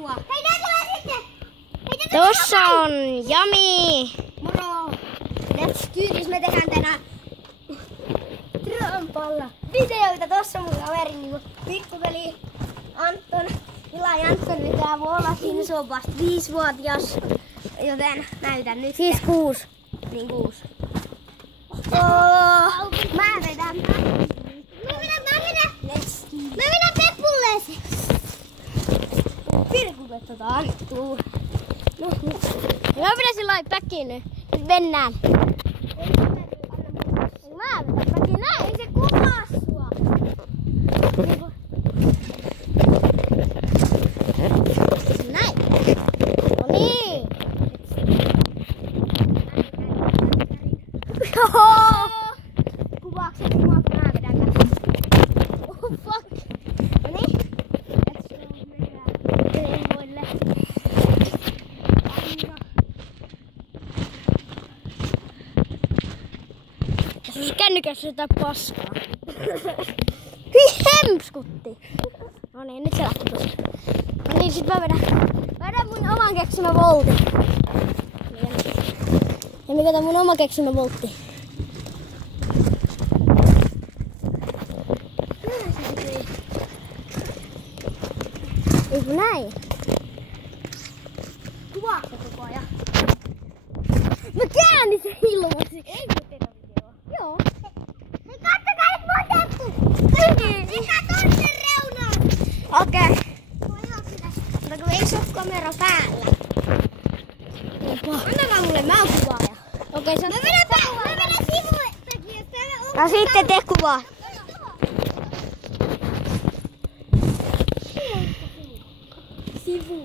mua. Hei, nää tulee sitten! Tossa on Jami. Moro! Let's kyydis, me tehdään tänään trampalla videoita. Tossa mun kaveri niinku pikkuveli Anton. Ilai Anton vetää volakin, se on vasta 5-vuotias. Joten näytän nyt. Siis 6. Niin 6. Mä vedän. Mä vedän peppulleeseen. Pirkutetaan annettuu. No, mä pidän sillä lailla päkkiin nyt. Nyt mennään. Mä vedän päkkiin näin. Ei se kuvaa sua. Näin. No niin. Kuvaaks se mua, kun mä vedän kanssa? Oh fuck. No niin. Siis kännykässä jotain paskaa. Hyi hemskutti. No niin, nyt se lähti tuossa. No niin, sit mä vedän mun oman keksimä voltti. Ja mikä tää mun oma keksimä voltti? Eiku näin? Kuvaaks se koko ajan? Mä käännin sen ilmaksi. Ei voi tehdä videoa. Joo. Hei, kattokaa nyt mun temppu! Mikä tonne reunaan? Okei. Mutta kun ei se oo kamera päällä. Antakaa mulle, mä oon kuvaaja. Okei, sä... Mä vedän sivuistakin, jos täällä on... No sitten tee kuvaa. Sivu.